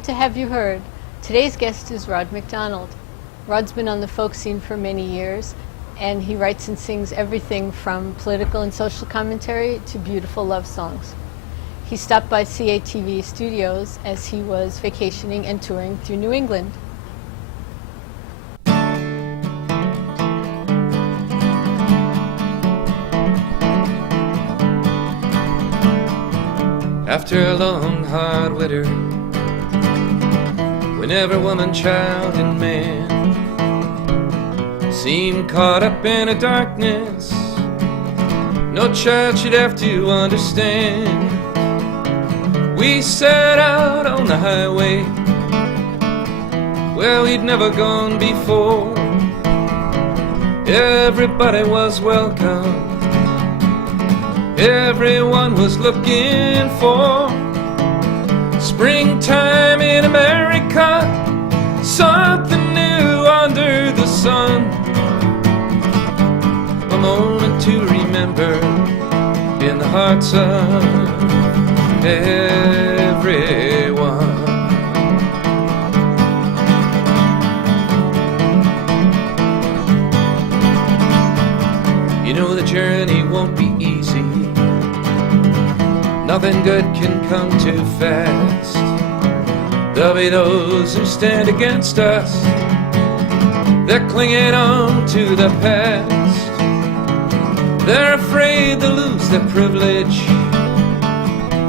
Welcome to Have You Heard? Today's guest is MacDonald. Rod's been on the folk scene for many years, and he writes and sings everything from political and social commentary to beautiful love songs. He stopped by CATV studios as he was vacationing and touring through New England. After a long, hard winter, when every woman, child, and man seemed caught up in a darkness no child should have to understand, we set out on the highway where we'd never gone before. Everybody was welcome, everyone was looking for springtime in America, something new under the sun. A moment to remember in the hearts of everyone. You know the journey won't be easy, nothing good can come too fast. There'll be those who stand against us, they're clinging on to the past. They're afraid to lose their privilege,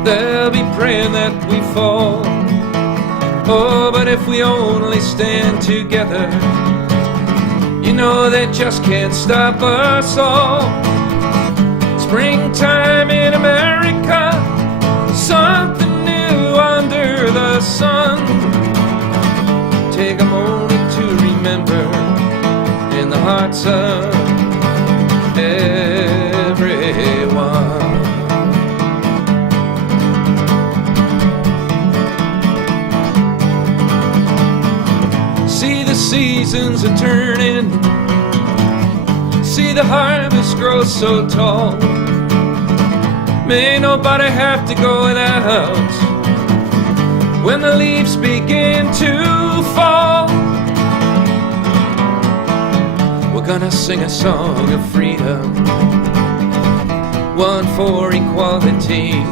they'll be praying that we fall. Oh, but if we only stand together, you know they just can't stop us all. Springtime in America, something new under the sun. Take a moment to remember in the hearts of everyone. See the seasons are turning, see the harvest grow so tall. May nobody have to go without when the leaves begin to fall. We're gonna sing a song of freedom, one for equality,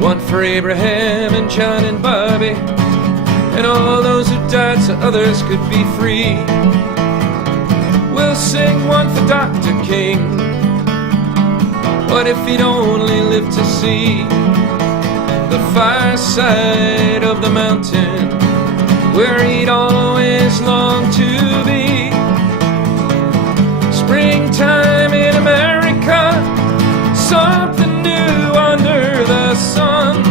one for Abraham and John and Bobby, and all those who died so others could be free. We'll sing one for Dr. King, what if he'd only lived to see the far side of the mountain where he'd always longed to be. Springtime in America, something new under the sun.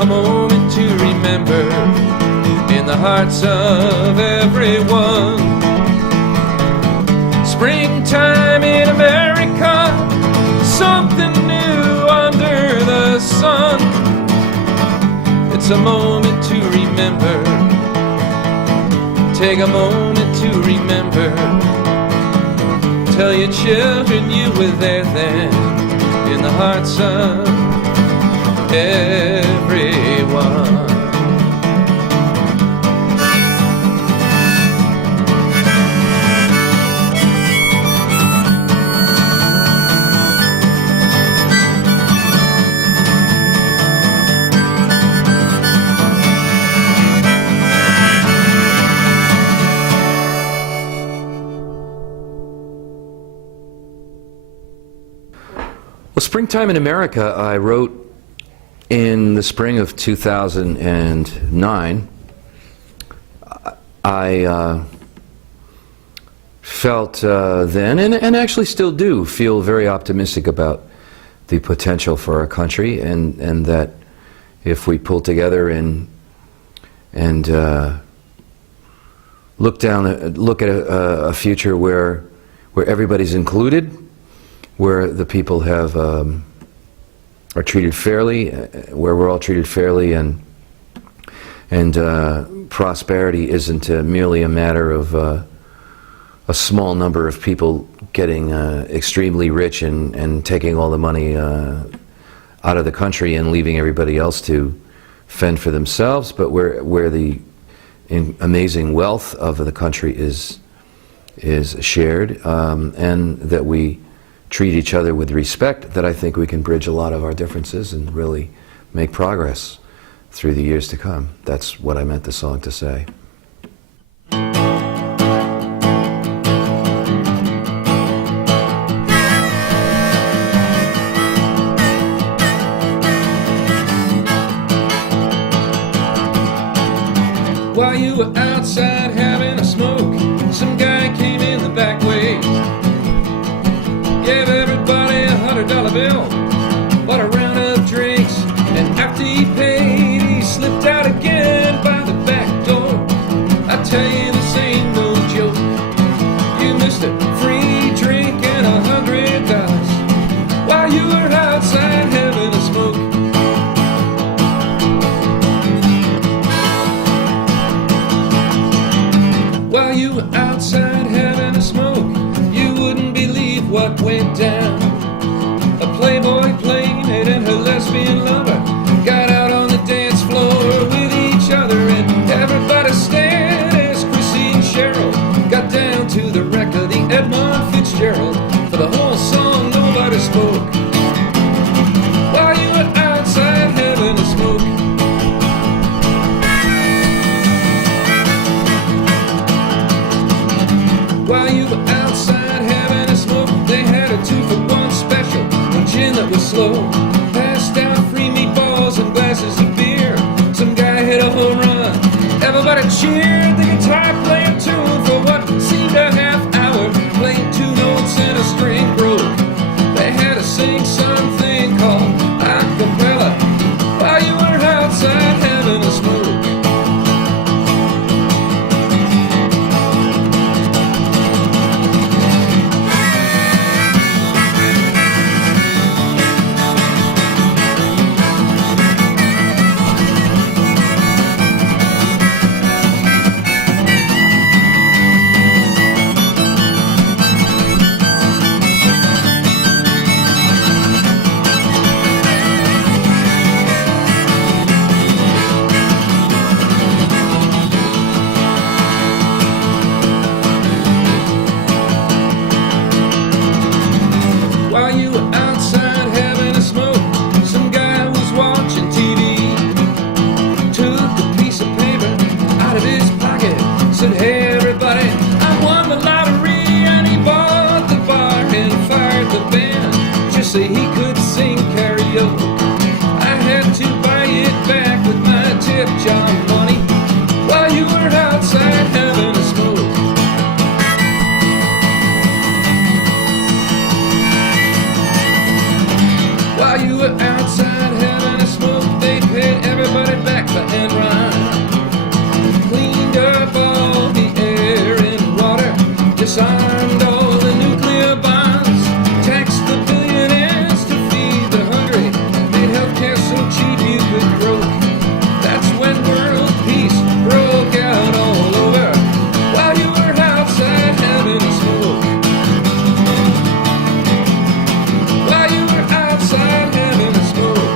A moment to remember in the hearts of everyone. Springtime in America, something new under the sun. It's a moment to remember. Take a moment to remember. Tell your children you were there then, in the hearts of everyone. Well, Springtime in America, I wrote in the spring of 2009. I felt then, and actually still do, feel very optimistic about the potential for our country, and that if we pull together and look at a future where everybody's included, where the people are treated fairly, where we're all treated fairly, and prosperity isn't merely a matter of a small number of people getting extremely rich and taking all the money out of the country and leaving everybody else to fend for themselves, but where the amazing wealth of the country is shared, and that we treat each other with respect, that I think we can bridge a lot of our differences and really make progress through the years to come. That's what I meant the song to say. While you were outside having a smoke, some guy came in the back way, gave everybody $100 bill, bought a round of drinks, and after he paid, he slipped out again by the back door. I tell you, this ain't no joke. You missed a free drink and $100 while you were outside having a smoke. While you were outside having a smoke, you wouldn't believe what went down. A playboy playmate and her lesbian lover got out on the dance floor with each other, and everybody stared as Chrissy and Cheryl got down to the wreck of the Edmund Fitzgerald. For the whole song, nobody spoke. While you were outside having a smoke. While you were outside having a smoke, they had a 2-for-1 special, a gin that was slow, passed out free meatballs and glasses of beer. Some guy hit a home run, everybody cheered. The guitar player tuned for what seemed a half hour, played 2 notes and a string broke. They had to sing something called a cappella while you were outside having a smoke. While you were outside having a smoke, some guy was watching TV, took a piece of paper out of his pocket, said, "Hey everybody, I won the lottery," and he bought the bar and fired the band just so he could sing karaoke. I had to buy it back with my tip jar money while you were outside having a smoke. While you were outside having a smoke, they paid everybody back for Enron, cleaned up all the air and water, disarmed all the nuclear bombs, taxed the billionaires to feed the hungry, made healthcare so cheap you could croak. That's when world peace broke out all over while you were outside having a smoke. While you were outside having a smoke.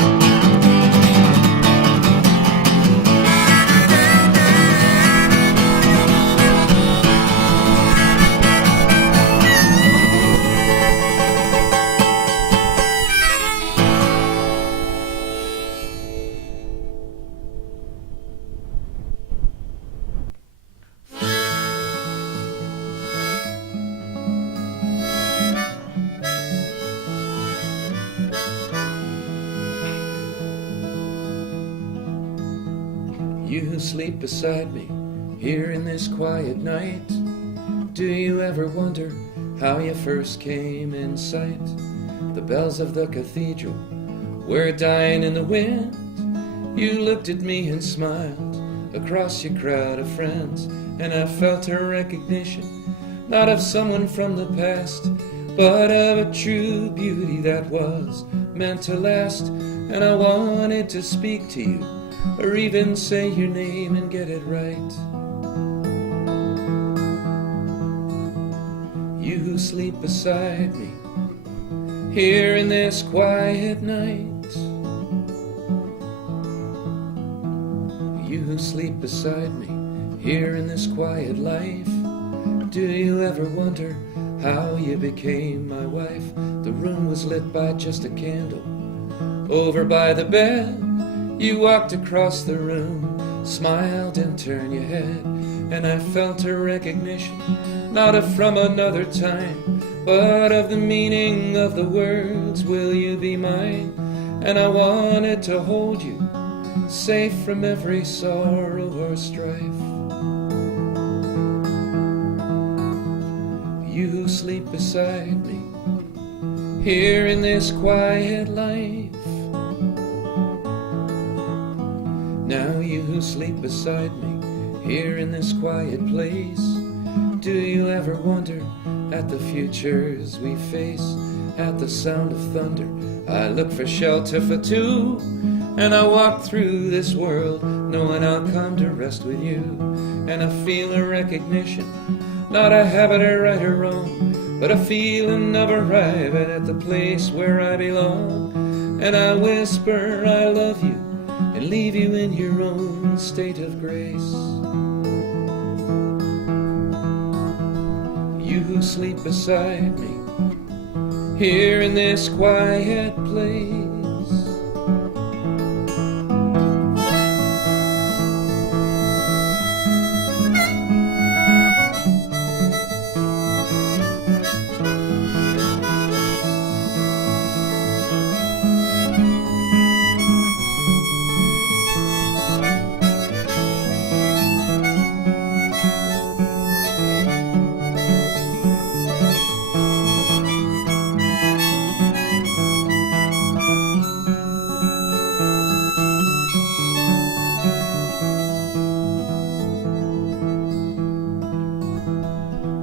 You who sleep beside me here in this quiet night, do you ever wonder how you first came in sight? The bells of the cathedral were dying in the wind. You looked at me and smiled across your crowd of friends, and I felt a recognition, not of someone from the past, but of a true beauty that was meant to last. And I wanted to speak to you, or even say your name and get it right. You who sleep beside me here in this quiet night, You who sleep beside me here in this quiet life, do you ever wonder how you became my wife? The room was lit by just a candle. Over by the bed, you walked across the room, smiled and turned your head, and I felt a recognition, not of from another time, but of the meaning of the words, will you be mine? And I wanted to hold you, safe from every sorrow or strife. You who sleep beside me here in this quiet life. Now you who sleep beside me here in this quiet place, do you ever wonder at the futures we face? At the sound of thunder I look for shelter for two, and I walk through this world knowing I'll come to rest with you. And I feel a recognition, not a habit or right or wrong, but a feeling of arriving at the place where I belong. And I whisper I love you and leave you in your own state of grace. You who sleep beside me here in this quiet place.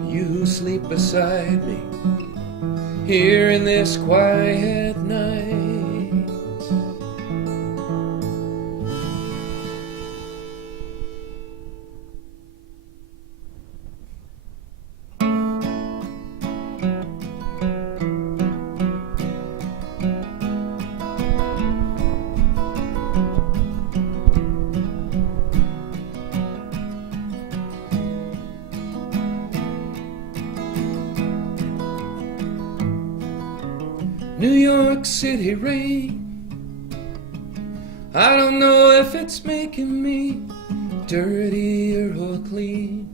You sleep beside me here in this quiet night. New York City rain, I don't know if it's making me dirtier or clean.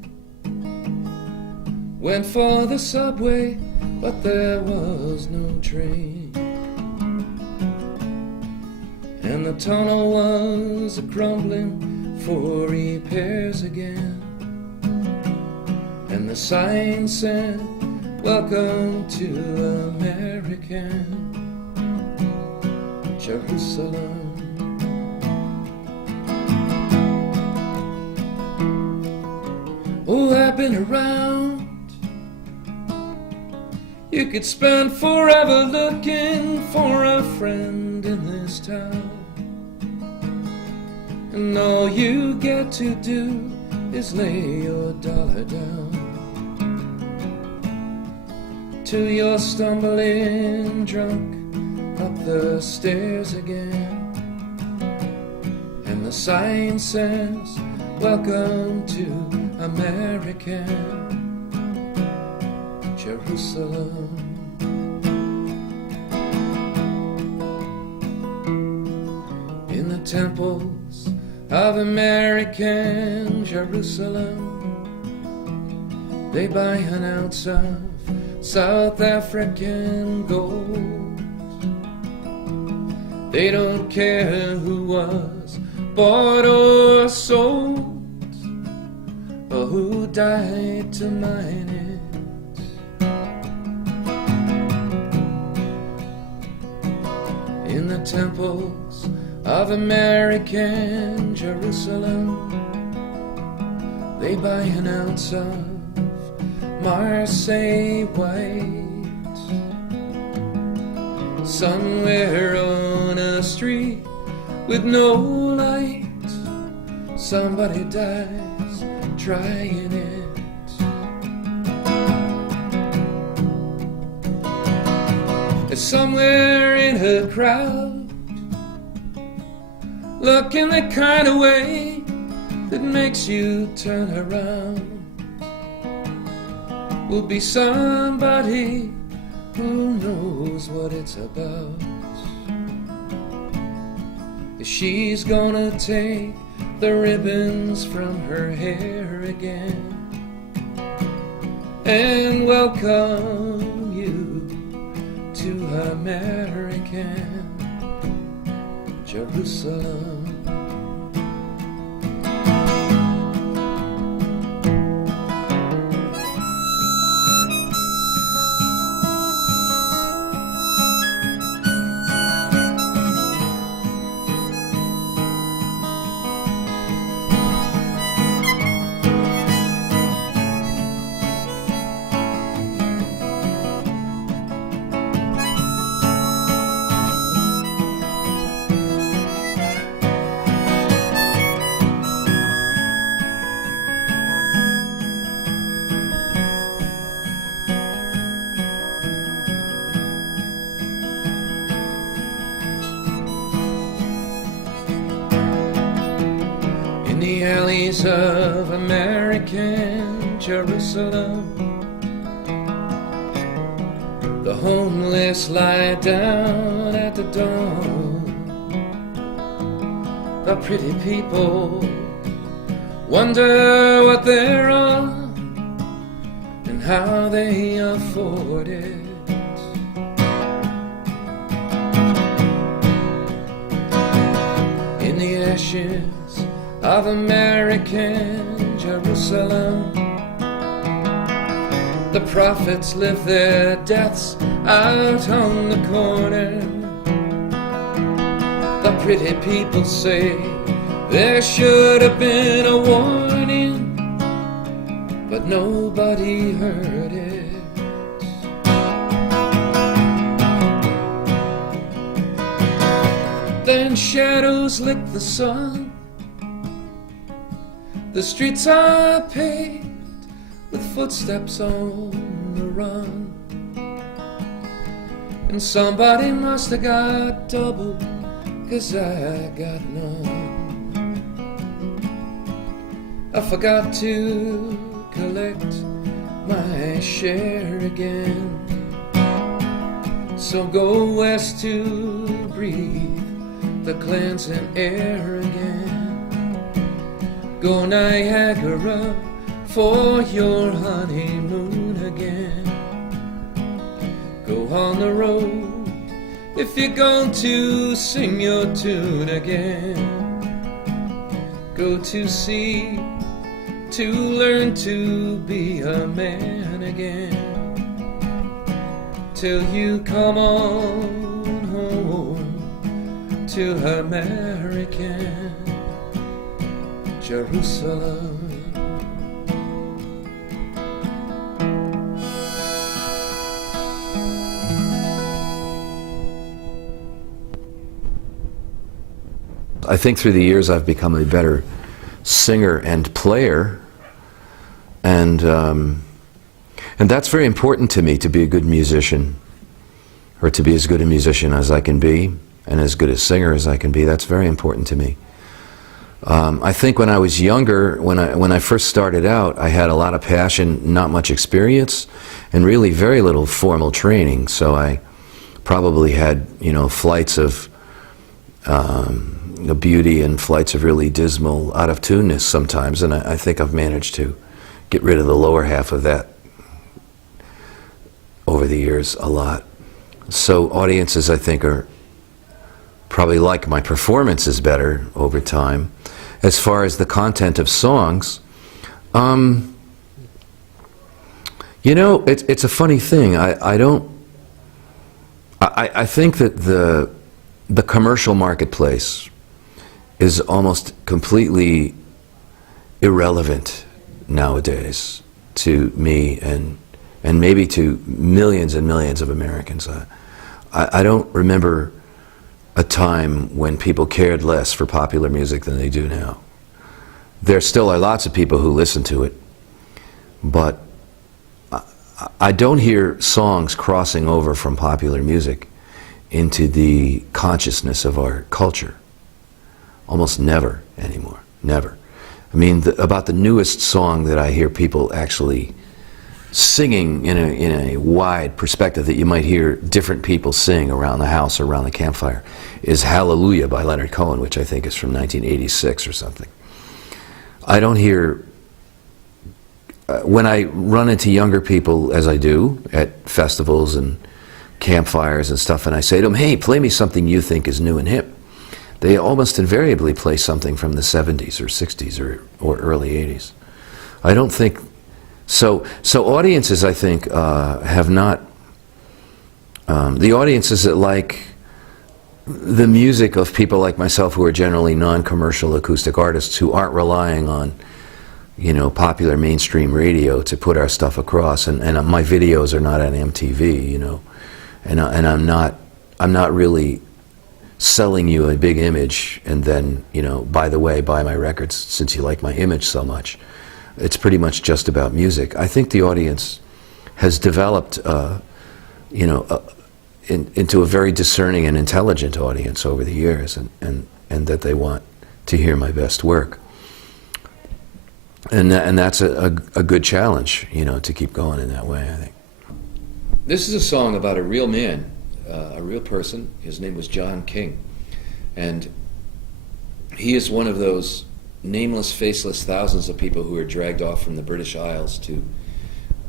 Went for the subway, but there was no train, and the tunnel was a-crumbling for repairs again. And the sign said, welcome to American Jerusalem. Oh, I've been around. You could spend forever looking for a friend in this town, and all you get to do is lay your dollar down till you're stumbling drunk up the stairs again. And the sign says, welcome to American Jerusalem. In the temples of American Jerusalem, they buy an ounce of South African gold. They don't care who was bought or sold, or who died to mine it. In the temples of American Jerusalem, they buy an ounce of Marseille white. Somewhere on a street with no light, somebody dies trying it. And somewhere in a crowd, looking the kind of way that makes you turn around will be somebody who knows what it's about. She's gonna take the ribbons from her hair again and welcome you to American Jerusalem. The alleys of American Jerusalem, the homeless lie down at the dawn. The pretty people wonder what they're on and how they afford it. In the ashes of American Jerusalem, the prophets live their deaths out on the corner. The pretty people say there should have been a warning, but nobody heard it. Then shadows lick the sun. The streets are paved with footsteps on the run, and somebody must have got double, 'cause I got none. I forgot to collect my share again, so go west to breathe the cleansing air again. Go Niagara for your honeymoon again. Go on the road if you're going to sing your tune again. Go to sea to learn to be a man again, till you come on home to American Jerusalem. I think through the years I've become a better singer and player, and that's very important to me, to be a good musician, or to be as good a musician as I can be, and as good a singer as I can be. That's very important to me. I think when I was younger, when I first started out, I had a lot of passion, not much experience, and really very little formal training. So I probably had, flights of beauty and flights of really dismal out-of-tuneness sometimes, and I think I've managed to get rid of the lower half of that over the years a lot. So audiences, I think, are probably like my performances better over time. As far as the content of songs, it's a funny thing. I think that the commercial marketplace is almost completely irrelevant nowadays to me and maybe to millions and millions of Americans. I don't remember a time when people cared less for popular music than they do now. There still are lots of people who listen to it, but I don't hear songs crossing over from popular music into the consciousness of our culture. Almost never anymore, never. I mean, about the newest song that I hear people actually singing in a wide perspective that you might hear different people sing around the house or around the campfire is Hallelujah by Leonard Cohen, which I think is from 1986 or something. I don't hear, when I run into younger people, as I do at festivals and campfires and stuff, and I say to them, hey, play me something you think is new and hip, they almost invariably play something from the 70s or 60s or early 80s. I don't think, so audiences, I think, have not, the audiences that like the music of people like myself who are generally non-commercial acoustic artists who aren't relying on, you know, popular mainstream radio to put our stuff across, and my videos are not on MTV, you know, and I'm not really selling you a big image and then, you know, by the way, buy my records since you like my image so much. It's pretty much just about music. I think the audience has developed, you know, into a very discerning and intelligent audience over the years, and that they want to hear my best work. And that's a good challenge, you know, to keep going in that way, I think. This is a song about a real man, a real person. His name was John King. And he is one of those nameless, faceless thousands of people who were dragged off from the British Isles to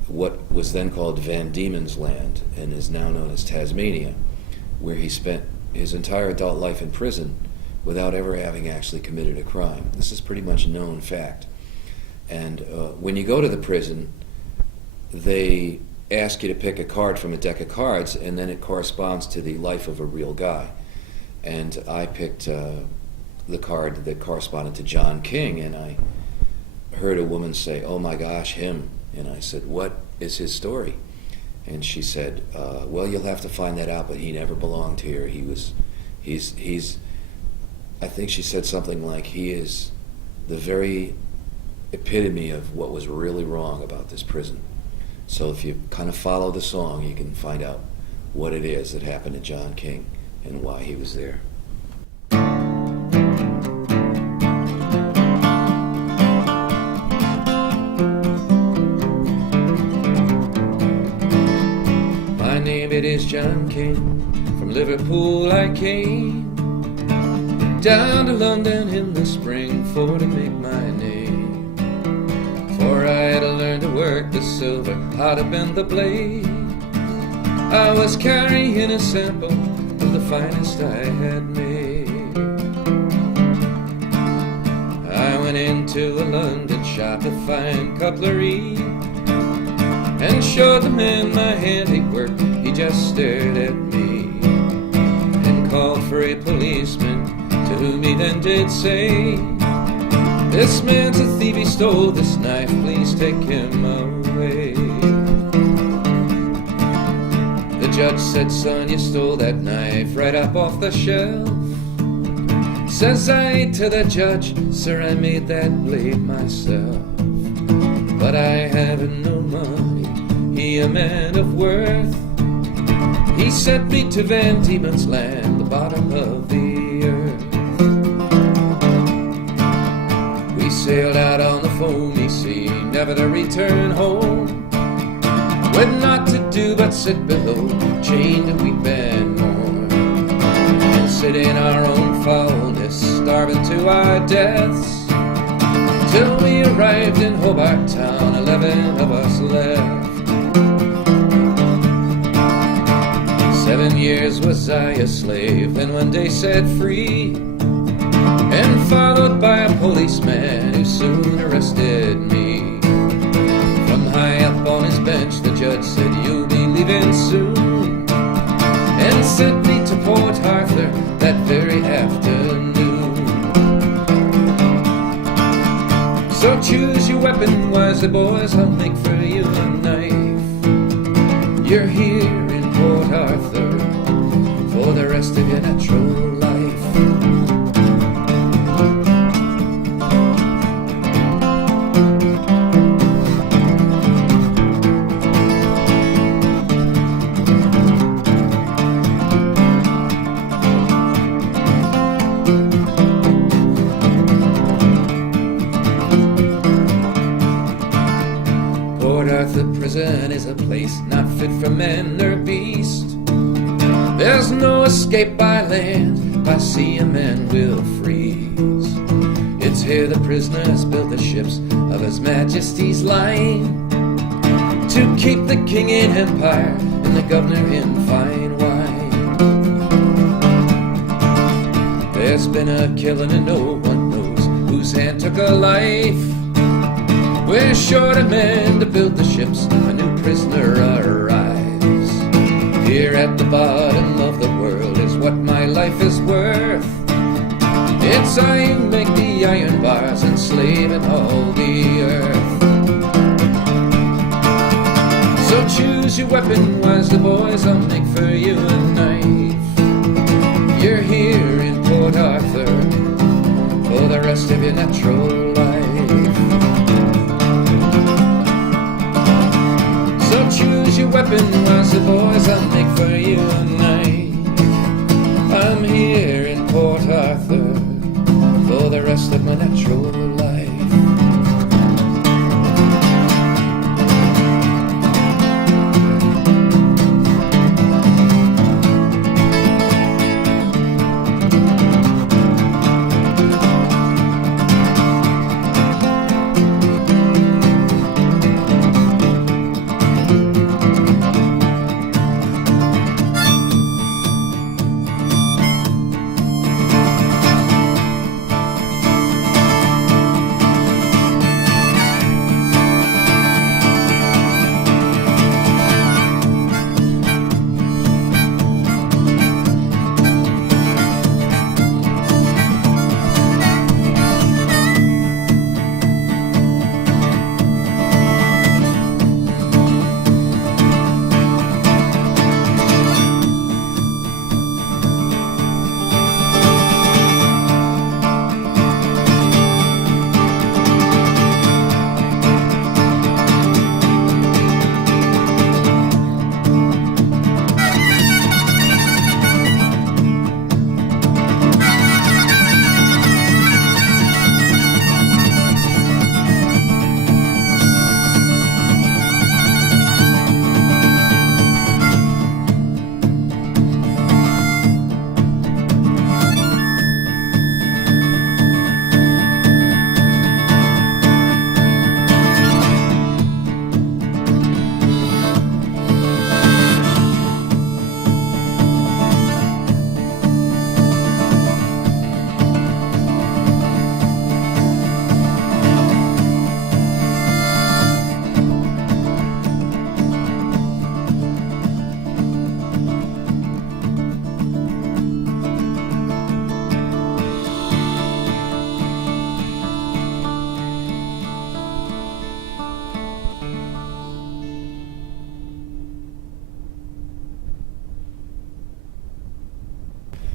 what was then called Van Diemen's Land and is now known as Tasmania, where he spent his entire adult life in prison without ever having actually committed a crime. This is pretty much known fact. And when you go to the prison, they ask you to pick a card from a deck of cards, and then it corresponds to the life of a real guy. And I picked the card that corresponded to John King, and I heard a woman say, "Oh my gosh, him." And I said, "What is his story?" And she said, "Well, you'll have to find that out, but he never belonged here. He's, I think she said something like, he is the very epitome of what was really wrong about this prison." So if you kind of follow the song, you can find out what it is that happened to John King and why he was there. My name, it is John King. From Liverpool I came down to London in the spring for to make my name. For I had to learn to work the silver, how to bend the blade. I was carrying a sample of the finest I had made. I went into a London shop to find cutlery and showed the man my handiwork. He just stared at me and called for a policeman, to whom he then did say, "This man's a thief, he stole this knife, please take him away." The judge said, "Son, you stole that knife right up off the shelf." Says I to the judge, "Sir, I made that blade myself. But I haven't no money, he a man of worth. He sent me to Van Diemen's Land, the bottom of the earth." We sailed out on the foamy sea, never to return home, with naught to do but sit below, chained to weep and mourn, and sit in our own foulness, starving to our deaths, till we arrived in Hobart Town, 11 of us left. 7 years was I a slave, then one day set free, and followed by a policeman who soon arrested me. From high up on his bench the judge said, "You'll be leaving soon," and sent me to Port Arthur that very afternoon. So choose your weapon wisely, boys, I'll make for you a knife. You're here in Port Arthur for the rest of your natural life. the prison is a place not fit for man or beast. There's no escape by land, by sea a man will freeze. It's here the prisoners build the ships of His Majesty's line, to keep the king in empire and the governor in fine wine. There's been a killing and no one knows whose hand took a life. We're short of men to build the ships, a new prisoner arrives. Here at the bottom of the world is what my life is worth. It's I who make the iron bars, enslaving all the earth. So choose your weapon wisely, boys, I'll make for you a knife. You're here in Port Arthur for the rest of your natural life. So choose your weapon wisely, boys, I'll make for you a knife. I'm here in Port Arthur for the rest of my natural life.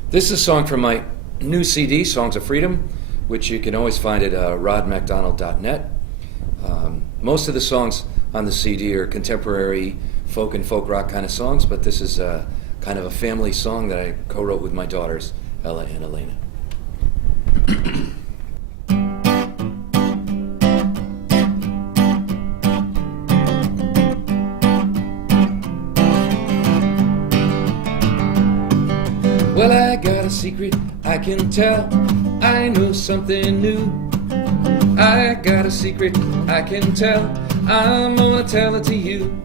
This is a song from my new CD, Songs of Freedom, which you can always find at rodmacdonald.net. Most of the songs on the CD are contemporary folk and folk rock kind of songs, but this is kind of a family song that I co-wrote with my daughters, Ella and Elena. Well, I got a secret I can tell, I know something new. I got a secret I can tell, I'm gonna tell it to you.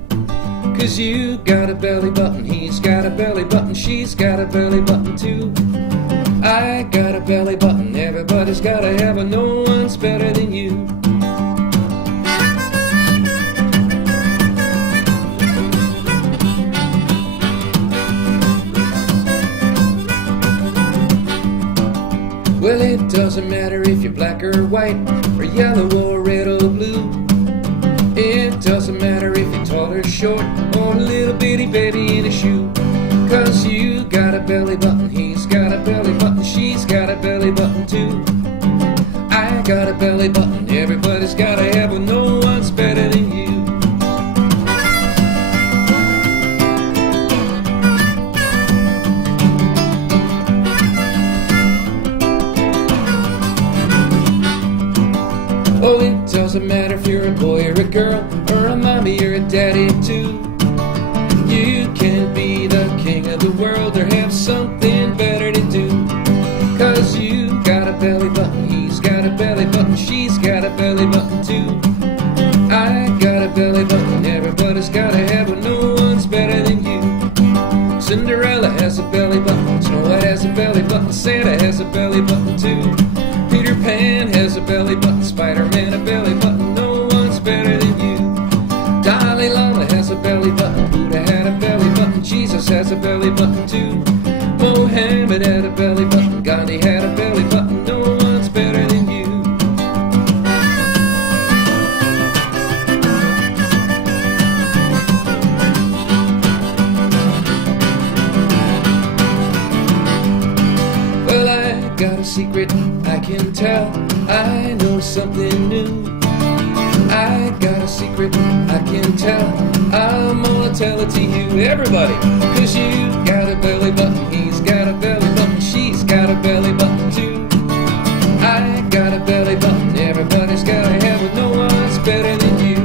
'Cause you got a belly button, he's got a belly button, she's got a belly button too. I got a belly button, everybody's gotta have it, no one's better than you. Well, it doesn't matter if you're black or white, or yellow or red or blue. It doesn't matter if you're tall or short, or a little bitty baby in a shoe. 'Cause you got a belly button, he's got a belly button, she's got a belly button too. I got a belly button, everybody's gotta have it, no one's better than you. Oh, it doesn't matter if you're a boy or a girl, or a mommy or a daddy too. You can be the king of the world or have something better to do. 'Cause you got a belly button, he's got a belly button, she's got a belly button too. I got a belly button, everybody's gotta have one, no one's better than you. Cinderella has a belly button, Snow White has a belly button, Santa has a belly button too. Peter Pan has a belly button, Spider-Man a belly button, no one's better than you. Dalai Lama has a belly button, Buddha had a belly button, Jesus has a belly button too. Mohammed had a belly button, Gandhi had a belly button, no one's better than you. Well, I got a secret I can tell, I know something new. I got a secret I can tell, I'm gonna tell it to you, everybody. 'Cause you got a belly button, he's got a belly button, she's got a belly button too. I got a belly button, everybody's gotta have it, no one's better than you.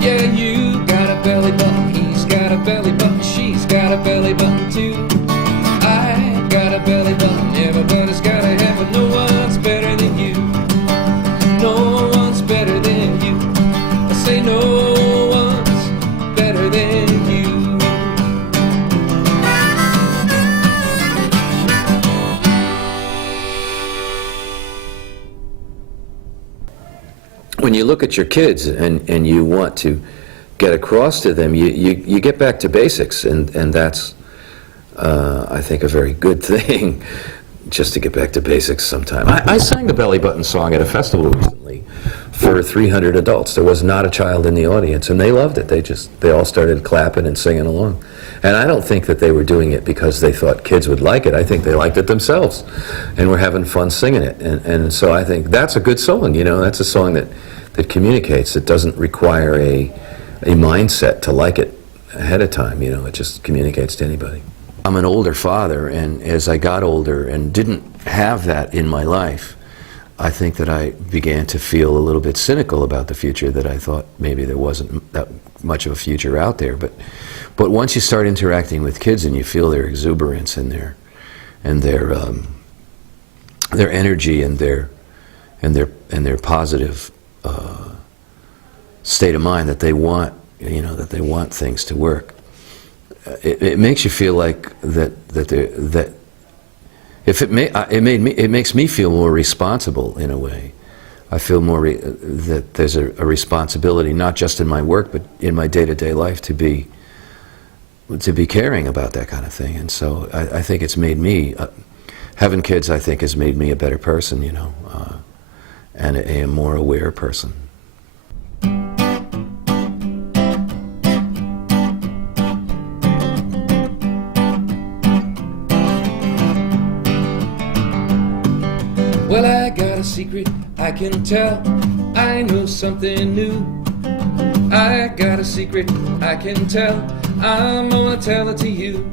Yeah, you got a belly button, he's got a belly button, she's got a belly button too. I got a belly button, everybody's gotta have it, no one's better than you. No one's better than you. I say no one's better than you. When you look at your kids and you want to get across to them, you get back to basics, and that's, I think, a very good thing, just to get back to basics sometime. I sang the Belly Button song at a festival recently for 300 adults. There was not a child in the audience, and they loved it. They all started clapping and singing along. And I don't think that they were doing it because they thought kids would like it. I think they liked it themselves and were having fun singing it. And so I think that's a good song, you know. That's a song that communicates. It doesn't require a mindset to like it ahead of time, you know. It just communicates to anybody. I'm an older father, and as I got older and didn't have that in my life, I think that I began to feel a little bit cynical about the future, that I thought maybe there wasn't that much of a future out there. But once you start interacting with kids and you feel their exuberance and their energy and their positive state of mind, that they want, you know, that they want things to work, it makes you feel like that it makes me feel more responsible in a way. I feel more that there's a responsibility, not just in my work, but in my day-to-day life, to be caring about that kind of thing. And so I think it's made me, having kids, I think, has made me a better person, you know, and a more aware person. Well, I got a secret I can tell, I know something new. I got a secret I can tell, I'm gonna tell it to you.